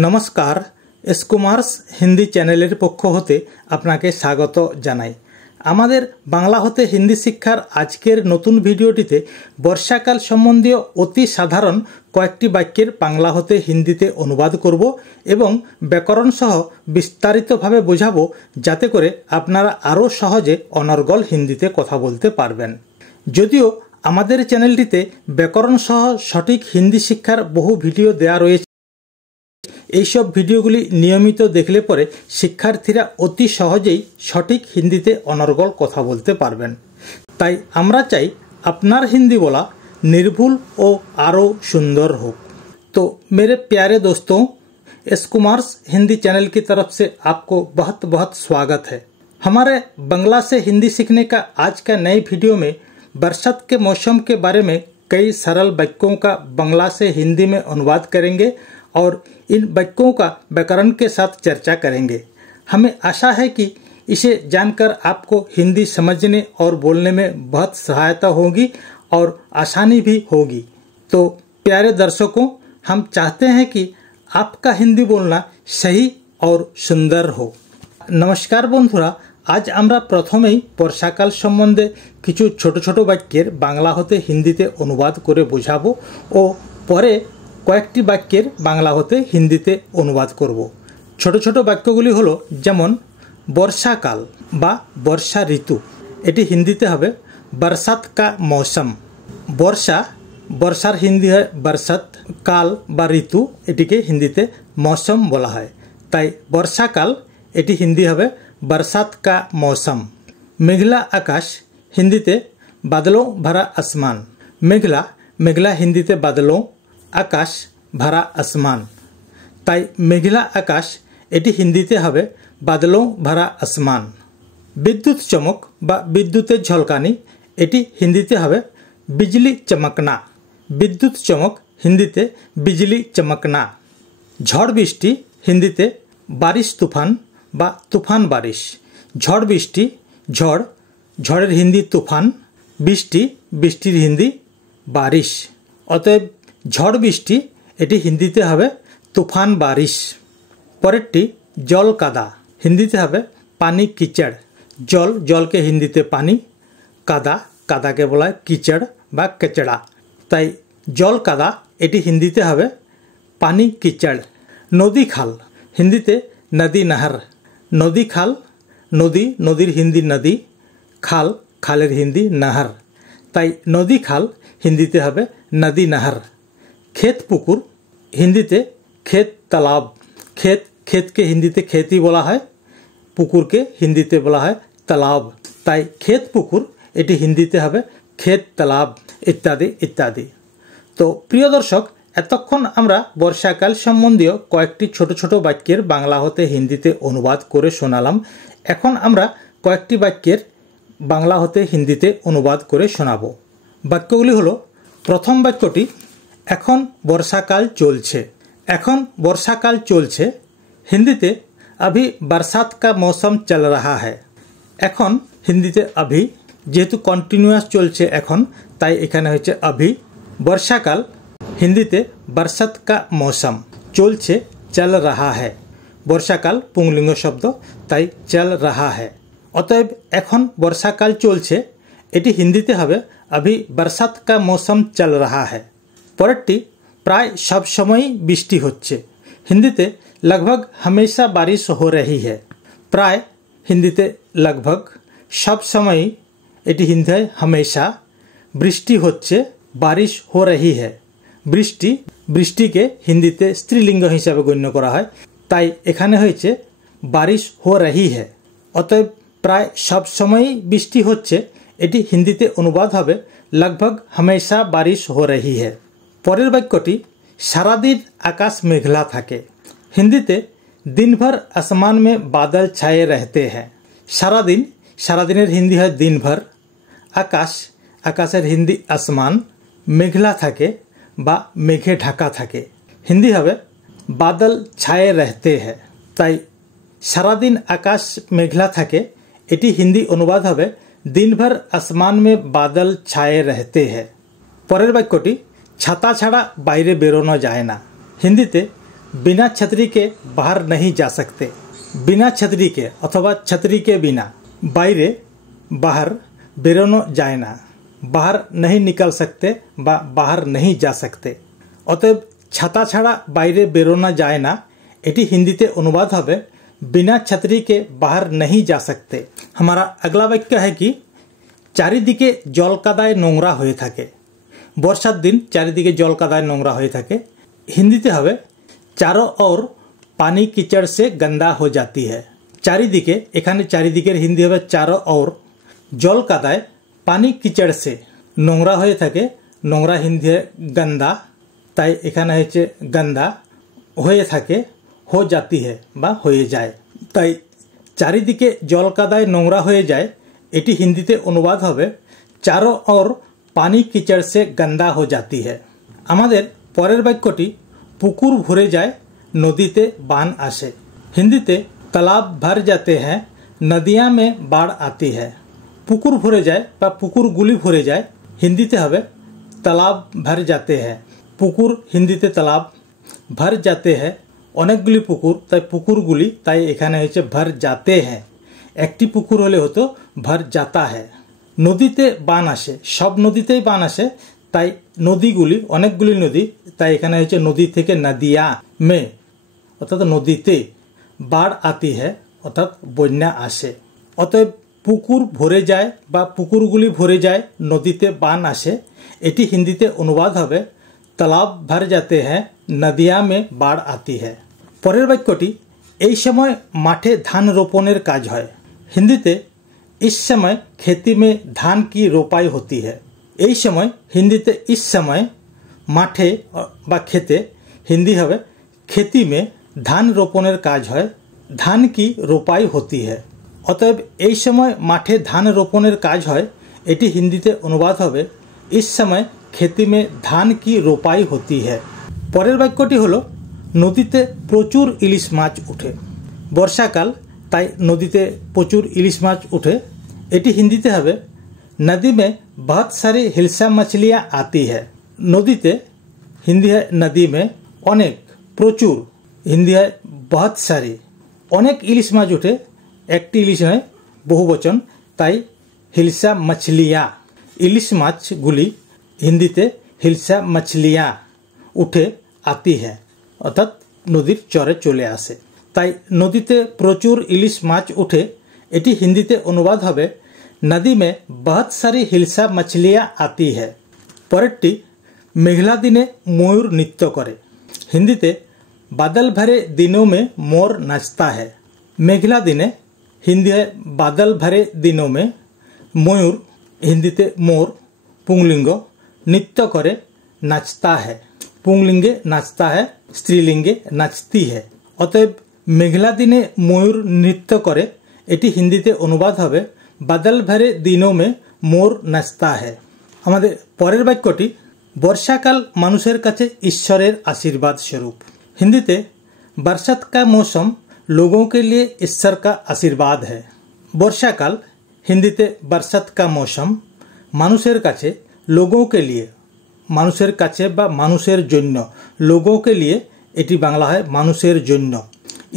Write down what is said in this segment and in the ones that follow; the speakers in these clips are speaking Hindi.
नमस्कार एस कुमार्स हिंदी चैनेलेर पक्ष होते आपनाके स्वागत जानाई। आमादेर बांगला होते हिंदी शिक्षार आजकेर नतून भिडियोटीते बर्षाकाल सम्बन्धीय अति साधारण कयेकटी वाक्येर बांगला होते हिंदीते अनुवाद करब एवं व्याकरण सह विस्तारितभावे बोझाबो जाते करे आपनारा आरो सहजे अनर्गल हिंदीते कथा बोलते पारबेन। यदिओ आमादेर चैनेलटीते व्याकरण सह सठिक हिंदी शिक्षार बहु भिडियो देया रयेछे। এই সব ভিডিওগুলি নিয়মিত দেখলে পরে শিক্ষার্থীরা অতি সহজেই সঠিক হিন্দিতে অনর্গল কথা বলতে পারবেন। তাই আমরা চাই আপনার হিন্দি বলা निर्भुल और आरो सुंदर हो। तो मेरे प्यारे दोस्तों, एस कुमार्स हिंदी चैनल की तरफ से आपको बहुत बहुत स्वागत है। हमारे बांग्ला से हिंदी सीखने का आज का नए वीडियो में बरसात के मौसम के बारे में कई सरल वाक्यों का बांग्ला से हिंदी में अनुवाद करेंगे और इन वाक्यों का व्याकरण के साथ चर्चा करेंगे। हमें आशा है कि इसे जानकर आपको हिंदी समझने और बोलने में बहुत सहायता होगी और आसानी भी होगी। तो प्यारे दर्शकों, हम चाहते हैं कि आपका हिंदी बोलना सही और सुंदर हो। नमस्कार बंधुरा, आज आमरा प्रथमेई बर्षाकाल सम्बन्धे किछु छोटो छोटो वाक्येर बांगला होते हिंदीते अनुवाद करे बोझाबो ओ परे कयेकटी वाक्येर बांगला होते हिंदीते अनुवाद करब। छोटो छोटो वाक्यगुली हलो जेमन बर्षाकाल बा बर्षा ऋतु, एटी हिंदीते हबे बरसात का मौसम। बर्षा बर्षार हिंदी है बरसात, काल बा ऋतु एटिके हिंदीते मौसम बला है। ताई बर्षाकाल एटी हिंदी हबे बरसात का मौसम। मेघला आकाश हिंदीते बादलों भरा आसमान। मेघला मेघला हिंदीते बादलों, आकाश भरा आसमान। ताई मेघला आकाश एटी हिंदीते हबे बादलों भरा आसमान। विद्युत चमक बा विद्युतेर झलकानी एटी हिंदीते हबे बिजली चमकना। विद्युत चमक हिंदीते बिजली चमकना। झड़ बृष्टि हिंदीते बारिश तूफान बा तूफान बारिश। झड़ बृष्टि, झड़ झड़ेर हिंदी तूफान, बृष्टि बृष्टिर हिंदी बारिश। अतएव झड़ बृष्टि एटी हिंदीते हबे तूफान बारिश। परेरटी जल कादा हिंदीते हबे पानी किचड़। जल जल के हिंदीते पानी, कादा कादा के बोला किचड़ बा कचड़ा। ताई जल कादा एटी हिंदीते हबे पानी किचड़। नदी खाल हिंदीते नदी नहर। नदी खाल, नदी नदीर हिंदी नदी, खाल खालेर हिंदी नहर। ताई नदी खाल हिंदीते हबे नदी नहर। खेत पुकुर हिंदीते खेत तालाब। खेत खेत के हिंदीते खेती बोला है, पुकुर के हिंदीते बोला है तालाब। ताई खेत पुकुर एटी हिंदीते हबे खेत तालाब इत्यादि इत्यादि। तो प्रिय दर्शक, एतक्षण आमरा बर्षाकाल सम्बन्धीय कयेकटी छोटो छोटो वाक्येर बांगला होते हिंदीते अनुवाद करे शोनालाम। एखन आमरा कयेकटी वाक्येर बांगला होते हिंदीते अनुवाद करे शोनाबो। वाक्यगुली हलो, प्रथम वाक्यटी এখন বর্ষাকাল চলছে। এখন বর্ষাকাল চলছে হিন্দিতে अभी बरसात का मौसम चल रहा है। এখন হিন্দিতে अभी, যেহেতু কন্টিনিউয়াস চলছে এখন, তাই এখানে হচ্ছে अभी। বর্ষাকাল হিন্দিতে बरसात का मौसम, চলছে चल रहा है। বর্ষাকাল পুংলিঙ্গ শব্দ, তাই चल रहा है। অতএব এখন বর্ষাকাল চলছে এটি হিন্দিতে হবে अभी बरसात का मौसम चल रहा है। परेरटी प्राय सब समय बृष्टि होच्छे हिंदीते लगभग हमेशा बारिश हो रही है। प्राय हिंदीते लगभग, सब समय एटी हिंदी है हमेशा, बृष्टि होच्छे बारिश हो रही है। बृष्टि बृष्टि के हिंदीते स्त्रीलिंग हिसाबे गण्य करा है, ताई एखाने हयेछे बारिश हो रही है। अतएव प्राय सब समय बृष्टि होच्छे एटी हिंदीते अनुवाद हबे लगभग हमेशा बारिश हो रही है। परेर वाक्यटी सारा दिन आकाश मेघला थाके हिंदीते दिन भर आसमान में बादल छाए रहते हैं। सारा दिन, सारा दिनेर हिंदी है दिन भर। आकाश आकाशेर हिंदी आसमान, मेघला थाके बा मेघे ढाका थाके हिंदी हबे बादल छाए रहते हैं। ताई सारा दिन आकाश मेघला थाके एटी हिंदी अनुवाद हबे दिन भर आसमान में बादल छाए रहते हैं। परेर वाक्यटी छाता छाड़ा बाइरे बेरोनो जाए ना हिंदीते बिना छतरी के बाहर नहीं जा सकते। बिना छतरी के अथवा छतरी के बिना বাইরে बाहर বেরোনো যায় না, बाहर नहीं निकल सकते বা बाहर नहीं जा सकते। অতএব ছাতা ছাড়া বাইরে বেরোনা যায় না, এটি হিন্দিতে অনুবাদ হবে बिना छतरी के बाहर नहीं जा सकते। हमारा अगला वाक्य है कि চারিদিকে জল কাদায় নোংরা হয়ে থাকে। বর্ষার দিন চারিদিকে জল কাদায় নোংরা হয়ে থাকে। হিন্দিতে হবে चारों ओर पानी कीचड़ से गंदा हो जाती है। চারিদিকে, এখানে চারিদিকের হিন্দি হবে चारों ओर, জল কাদায় পানি কিচড় সে নোংরা হয়ে থাকে। নোংরা হিন্দি হয় গন্দা, তাই এখানে হচ্ছে গন্দা হয়ে থাকে, हो जाती है বা হয়ে যায়। তাই চারিদিকে জল কাদায় নোংরা হয়ে যায়, এটি হিন্দিতে অনুবাদ হবে चारों ओर पानी कीचड़ से गंदा हो जाती है। আমাদের পরের বাক্যটি পুকুর ভরে যায়, নদীতে বান আসে। হিন্দিতে तालाब भर जाते हैं, नदियाँ में बाढ़ आती है। पुकुर भरे जाए বা পুকুরগুলি ভরে যায়, হিন্দিতে হবে तालाब भर जाते हैं। পুকুর হিন্দিতে तालाब, भर जाते हैं অনেকগুলি পুকুর, তাই পুকুরগুলি, তাই এখানে হচ্ছে भर जाते हैं। একটি পুকুর হলে হতো भर जाता है। নদীতে বান আসে, সব নদীতেই বান আসে, তাই নদীগুলি, অনেকগুলি নদী, তাই এখানে হচ্ছে নদী থেকে নদিয়া মে অর্থাৎ নদীতে, बाढ़ आती है অর্থাৎ বন্যা আসে। অতএব পুকুর ভরে যায় বা পুকুরগুলি ভরে যায়, নদীতে বান আসে, এটি হিন্দিতে অনুবাদ হবে तालाब भर जाते हैं, नदिया में बाढ़ आती है। পরের বাক্যটি এই সময় মাঠে ধান রোপণের কাজ হয়। হিন্দিতে इस समय खेती में धान की रोपाई होती है। এই সময় হিন্দিতে इस समय মাঠে বা খেতে, হিন্দি হবে खेती में ধান রোপণের কাজ হয়, ধান কি রোপাই হতি है। অতএব এই সময় মাঠে ধান রোপণের কাজ হয়, এটি হিন্দিতে অনুবাদ হবে इस समय खेती में धान की रोपाई होती है। পরের বাক্যটি হলো নদীতে প্রচুর ইলিশ মাছ ওঠে। বর্ষাকাল, তাই নদীতে প্রচুর ইলিশ মাছ ওঠে, এটি হিন্দিতে হবে नदी में बहुत सारी हिल्सा मछलियाँ आती है। নদীতে, হিন্দি है नदी में, অনেক, প্রচুর, হিন্দি হয় बहुत सारी, অনেক ইলিশ মাছ ওঠে, একটি ইলিশ নয়, বহু বচন, তাই হিলসা মছলিয়া, ইলিশ মাছগুলি, হিন্দিতে হিলসা মছলিয়া উঠে আতি है অর্থাৎ নদীর চরে চলে আসে। তাই নদীতে প্রচুর ইলিশ মাছ ওঠে, এটি হিন্দিতে অনুবাদ হবে नदी में बहुत सारी हिल्सा मछलियाँ आती है। পরেরটি মেঘলা দিনে ময়ূর নৃত্য করে। হিন্দিতে बादल भरे दिनों में मोर नाचता है। मेघला दिने, हिंदी है बादल भरे दिनों में, मयूर हिंदीते मोर, पुंगलिंग, नृत्य करे, नाचता है। पुंगलिंगे नाचता है, स्त्रीलिंगे नाचती है। অতএব মেঘলা দিনে ময়ূর নৃত্য করে, এটি হিন্দিতে অনুবাদ হবে बादल भरे दिनों में मोर नाचता है। আমাদের পরের বাক্যটি বর্ষাকাল মানুষের কাছে ঈশ্বরের আশীর্বাদ স্বরূপ। हिंदीते बरसात का मौसम लोगों के लिए ईश्वर का आशीर्वाद है। বর্ষাকাল, হিন্দিতে बरसात का मौसम, মানুষের কাছে, लोगों के लिए, মানুষের কাছে বা মানুষের জন্য, लोगों के लिए এটি বাংলা হয় মানুষের জন্য।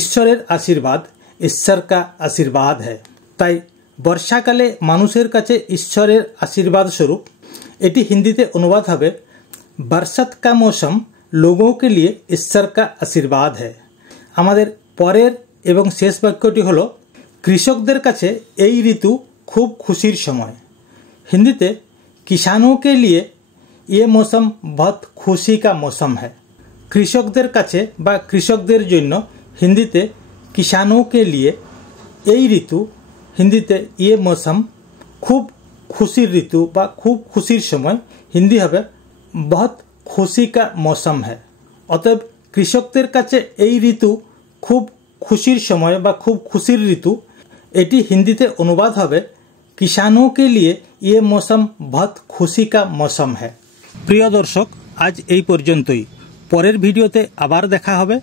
ঈশ্বরের আশীর্বাদ, ईश्वर का आशीर्वाद है। তাই বর্ষাকালে মানুষের কাছে ঈশ্বরের আশীর্বাদ স্বরূপ, এটি হিন্দিতে অনুবাদ হবে बरसात का मौसम लोगों के लिए ईश्वर का आशीर्वाद है। আমাদের পরের এবং শেষ বাক্যটি হলো কৃষকদের কাছে এই ঋতু খুব খুশির সময়। হিন্দিতে किसानों के लिए ये मौसम बहुत खुशी का मौसम है। কৃষকদের কাছে বা কৃষকদের জন্য, হিন্দিতে किसानों के लिए এই ঋতু, হিন্দিতে ये मौसम খুব খুশির ঋতু বা খুব খুশির সময়, হিন্দি হবে बहुत खुशी का मौसम है। অতএব কৃষকদের কাছে এই ঋতু খুব খুশির সময় বা খুব খুশির ঋতু, এটি হিন্দিতে অনুবাদ হবে किसानों के लिए ये मौसम बहुत खुशी का मौसम है। প্রিয় দর্শক, আজ এই পর্যন্তই। পরের ভিডিওতে আবার দেখা হবে।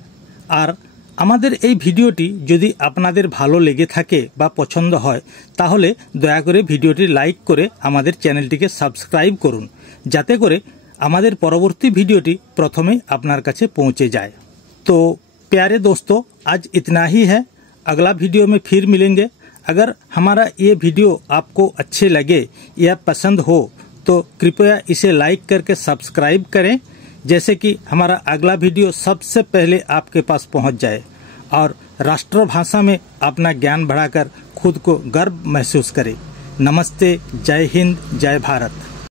আর আমাদের এই ভিডিওটি যদি আপনাদের ভালো লেগে থাকে বা পছন্দ হয়, তাহলে দয়া করে ভিডিওটি লাইক করে আমাদের চ্যানেলটিকে সাবস্ক্রাইব করুন, যাতে করে আমাদের পরবর্তী ভিডিওটি প্রথমে আপনার কাছে পৌঁছে যায়। तो प्यारे दोस्तों, आज इतना ही है। अगला वीडियो में फिर मिलेंगे। अगर हमारा ये वीडियो आपको अच्छे लगे या पसंद हो तो कृपया इसे लाइक करके सब्सक्राइब करें, जैसे कि हमारा अगला वीडियो सबसे पहले आपके पास पहुंच जाए और राष्ट्रभाषा में अपना ज्ञान बढ़ाकर खुद को गर्व महसूस करें। नमस्ते, जय हिंद, जय भारत।